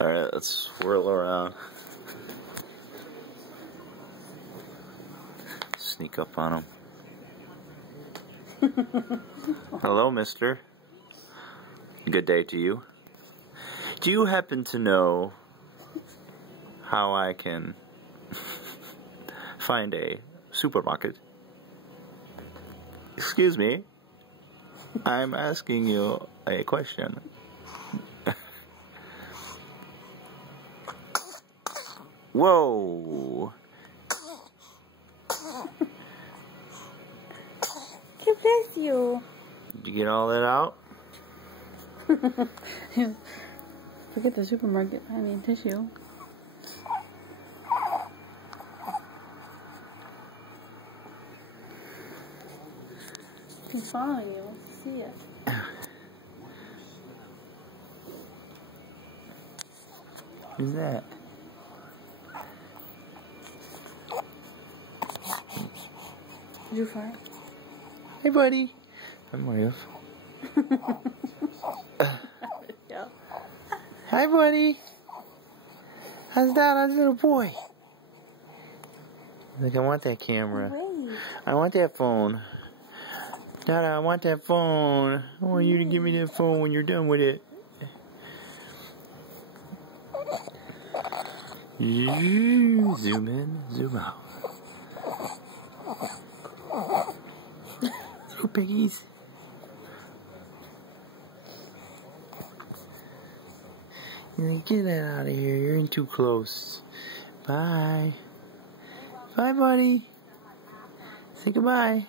Alright, let's swirl around. Sneak up on him. Hello, mister. Good day to you. Do you happen to know how I can find a supermarket? Excuse me. I'm asking you a question. Whoa. God bless you. Did you get all that out? Forget the supermarket. I need tissue. He's following you. See it. Who's that? Did you fart? Hey, buddy. I might have. Yeah. Hi, buddy. How's that? How's little boy? Like, I want that camera. Wait. I want that phone. Dada, I want that phone. I want you to give me that phone when you're done with it. Zoom in, zoom out. Little piggies. Get that out of here. You're in too close. Bye. Bye, buddy. Say goodbye.